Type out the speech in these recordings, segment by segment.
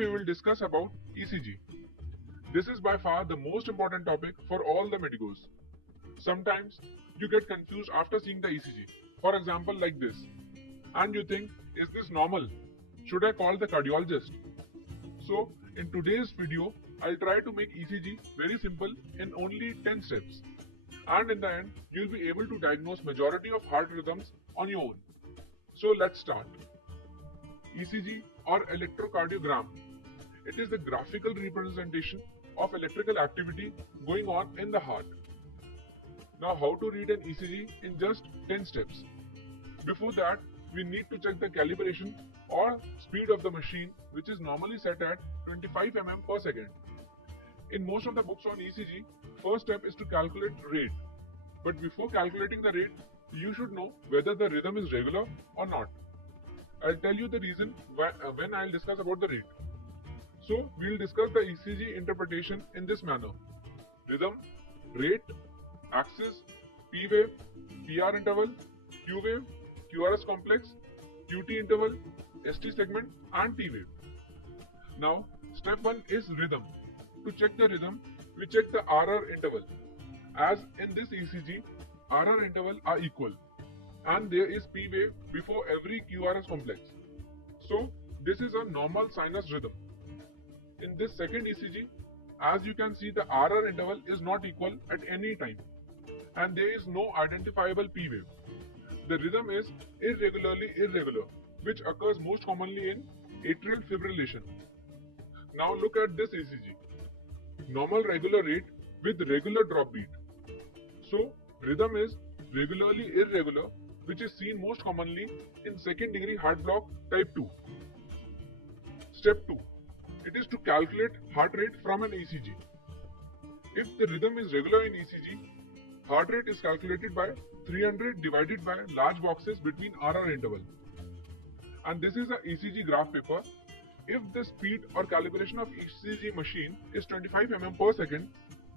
we will discuss about ECG. This is by far the most important topic for all the medicos. Sometimes you get confused after seeing the ECG. For example, like this. And you think, is this normal? Should I call the cardiologist? So, in today's video, I'll try to make ECG very simple in only 10 steps. And in the end, you'll be able to diagnose majority of heart rhythms on your own. So let's start. ECG or electrocardiogram. It is the graphical representation of electrical activity going on in the heart. Now how to read an ECG in just 10 steps. Before that, we need to check the calibration or speed of the machine, which is normally set at 25 mm per second. In most of the books on ECG, first step is to calculate rate. But before calculating the rate, you should know whether the rhythm is regular or not. I'll tell you the reason when I'll discuss about the rate. So, we'll discuss the ECG interpretation in this manner. Rhythm, rate, axis, P wave, PR interval, Q wave, QRS complex, QT interval, ST segment and T wave. Now, step 1 is rhythm. To check the rhythm, we check the RR interval. As in this ECG, RR interval are equal and there is P wave before every QRS complex. So, this is a normal sinus rhythm. In this second ECG, as you can see, the RR interval is not equal at any time and there is no identifiable P wave. The rhythm is irregularly irregular, which occurs most commonly in atrial fibrillation. Now look at this ECG. Normal regular rate with regular drop beat. So, rhythm is regularly irregular, which is seen most commonly in second degree heart block type 2. Step 2. It is to calculate heart rate from an ECG. If the rhythm is regular in ECG, heart rate is calculated by 300 divided by large boxes between RR interval. And this is a ECG graph paper. If the speed or calibration of ECG machine is 25 mm per second,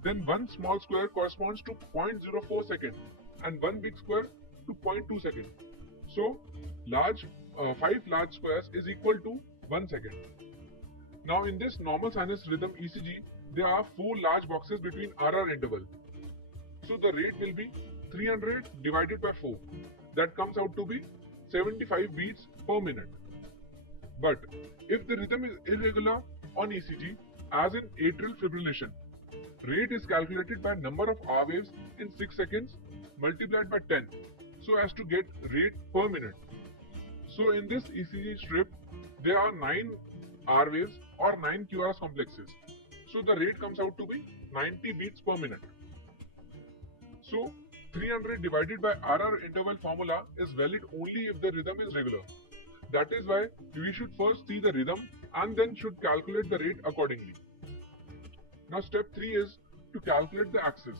then one small square corresponds to 0.04 second and one big square to 0.2 second. So, 5 large squares is equal to 1 second. Now in this normal sinus rhythm ECG, there are 4 large boxes between RR interval. So the rate will be 300 divided by 4. That comes out to be 75 beats per minute. But if the rhythm is irregular on ECG, as in atrial fibrillation, rate is calculated by number of R waves in 6 seconds multiplied by 10, so as to get rate per minute. So in this ECG strip, there are 9 R waves or 9 QRS complexes. So the rate comes out to be 90 beats per minute. So 300 divided by RR interval formula is valid only if the rhythm is regular. That is why we should first see the rhythm and then should calculate the rate accordingly. Now step 3 is to calculate the axis.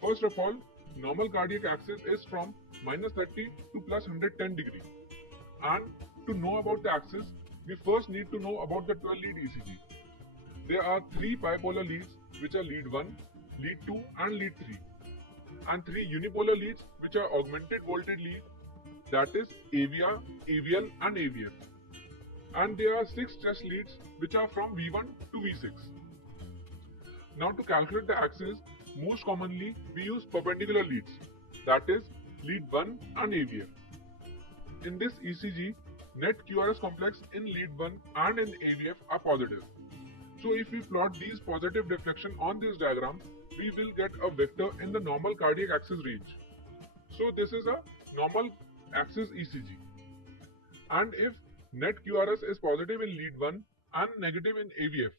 First of all, normal cardiac axis is from -30 to +110 degree. And to know about the axis, we first need to know about the 12 lead ECG. There are 3 bipolar leads, which are lead 1, lead 2 and lead 3. And 3 unipolar leads, which are augmented voltage lead, that is AVR, AVL and AVF. And there are 6 test leads, which are from V1 to V6. Now to calculate the axis, most commonly we use perpendicular leads, that is lead 1 and AVF. In this ECG, net QRS complex in lead 1 and in AVF are positive. So if we plot these positive deflection on this diagram, we will get a vector in the normal cardiac axis range. So this is a normal axis ECG. And if net QRS is positive in lead 1 and negative in AVF,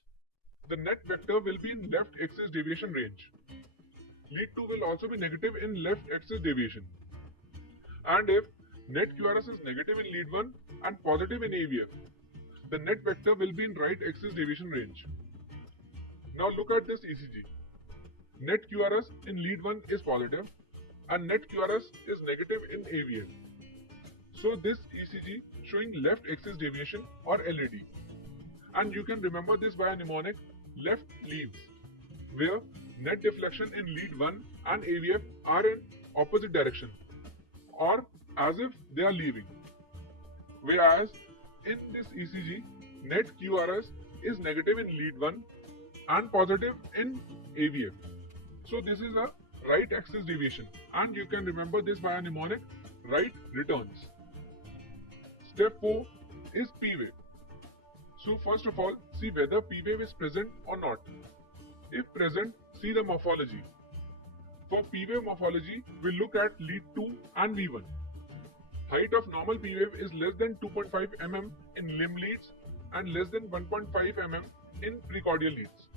the net vector will be in left axis deviation range. Lead 2 will also be negative in left axis deviation. And if net QRS is negative in lead 1 and positive in AVF, the net vector will be in right axis deviation range. Now look at this ECG. Net QRS in lead 1 is positive and net QRS is negative in AVF. So this ECG showing left axis deviation or LAD. And you can remember this by a mnemonic left leaves, where net deflection in lead 1 and AVF are in opposite direction or as if they are leaving. Whereas in this ECG, net QRS is negative in lead 1 and positive in AVF. So this is a right axis deviation, and you can remember this by a mnemonic right returns. Step 4 is P wave. So first of all, see whether P wave is present or not. If present, see the morphology. For P wave morphology, we look at lead 2 and V1. Height of normal P wave is less than 2.5 mm in limb leads and less than 1.5 mm in precordial leads.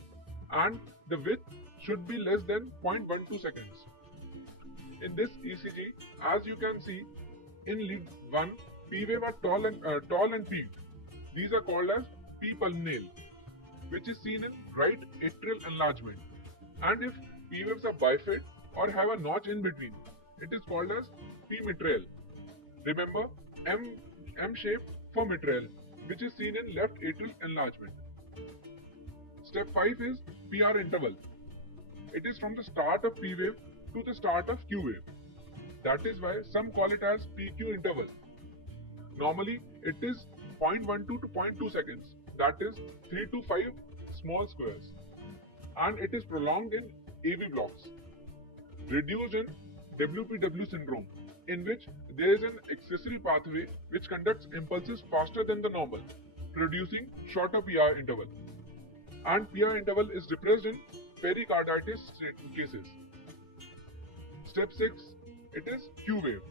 And the width should be less than 0.12 seconds. In this ECG, as you can see, in lead 1, P wave are tall and peaked. These are called as P pulmonale, which is seen in right atrial enlargement. And if P waves are bifid or have a notch in between, it is called as P mitral. Remember, M shape for mitral, which is seen in left atrial enlargement. Step 5 is PR interval. It is from the start of P wave to the start of Q wave. That is why some call it as PQ interval. Normally, it is 0.12 to 0.2 seconds, that is 3 to 5 small squares, and it is prolonged in AV blocks. Reduced in WPW syndrome, in which there is an accessory pathway which conducts impulses faster than the normal, producing shorter PR interval. And PR interval is depressed in pericarditis cases. Step 6, it is Q wave.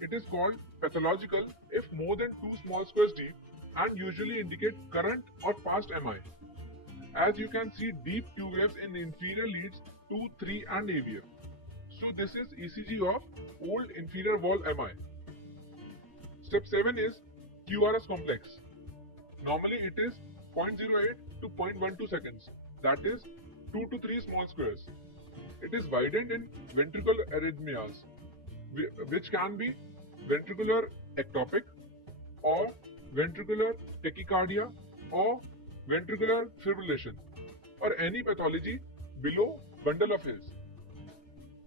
It is called pathological if more than 2 small squares deep and usually indicate current or past MI. As you can see, deep Q waves in inferior leads 2, 3 and AVF. So this is ECG of old inferior wall MI. Step 7 is QRS complex. Normally it is 0.08 to 0.12 seconds, that is 2 to 3 small squares. It is widened in ventricular arrhythmias, which can be ventricular ectopic or ventricular tachycardia or ventricular fibrillation, or any pathology below bundle of hairs.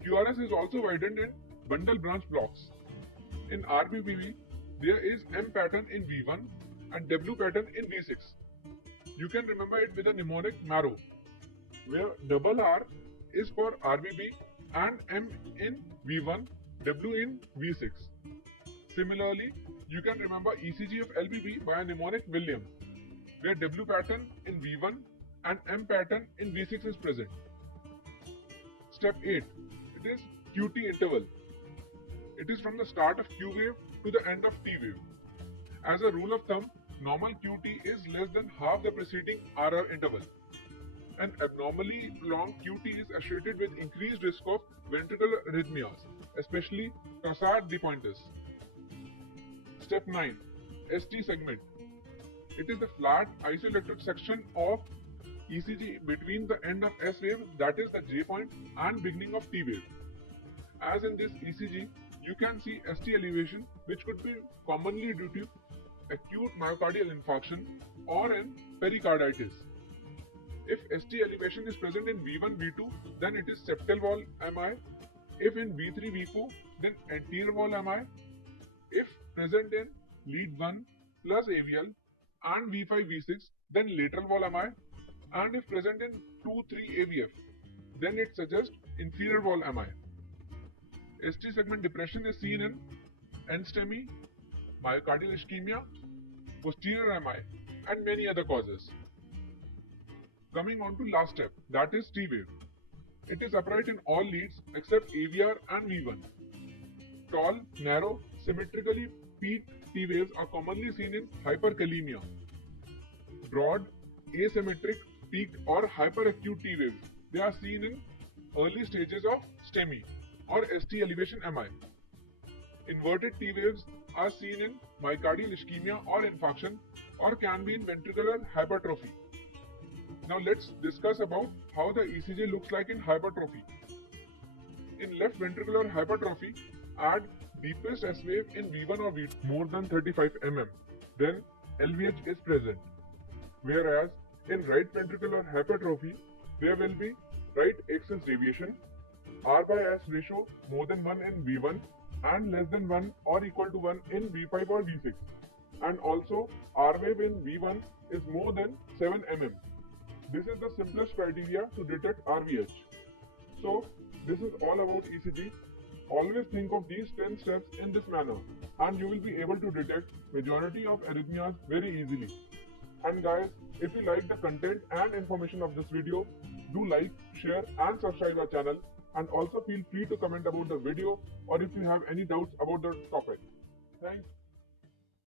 QRS is also widened in bundle branch blocks. In RBPV, there is M pattern in V1 and W pattern in V6. You can remember it with a mnemonic MARROW, where double R is for RBB and M in V1, W in V6. Similarly, you can remember ECG of LBB by a mnemonic William, where W pattern in V1 and M pattern in V6 is present. Step 8, it is QT interval. It is from the start of Q wave to the end of T wave. As a rule of thumb, normal QT is less than half the preceding RR interval. An abnormally prolonged QT is associated with increased risk of ventricular arrhythmias, especially torsade de pointes. Step 9, ST segment. It is the flat isoelectric section of ECG between the end of S wave, that is the J point, and beginning of T wave. As in this ECG, you can see ST elevation, which could be commonly due to acute myocardial infarction or in pericarditis. If ST elevation is present in V1, V2, then it is septal wall MI. If in V3, V4, then anterior wall MI. If present in lead 1 plus AVL and V5, V6, then lateral wall MI. And if present in 2, 3 AVF, then it suggests inferior wall MI. ST segment depression is seen in NSTEMI, myocardial ischemia, posterior MI, and many other causes. Coming on to last step, that is T wave. It is upright in all leads except AVR and V1. Tall, narrow, symmetrically peaked T waves are commonly seen in hyperkalemia. Broad, asymmetric, peaked or hyperacute T waves, they are seen in early stages of STEMI or ST elevation MI. Inverted T waves are seen in myocardial ischemia or infarction, or can be in ventricular hypertrophy. Now let's discuss about how the ECG looks like in hypertrophy. In left ventricular hypertrophy, add deepest S wave in V1 or V2 more than 35 mm, then LVH is present. Whereas in right ventricular hypertrophy, there will be right axis deviation, R by S ratio more than 1 in V1 and less than 1 or equal to 1 in V5 or V6. and also R wave in V1 is more than 7 mm. This is the simplest criteria to detect RVH. So this is all about ECG. Always think of these 10 steps in this manner and you will be able to detect majority of arrhythmias very easily. And guys, if you like the content and information of this video, do like, share and subscribe our channel, and also feel free to comment about the video or if you have any doubts about the topic. Thanks.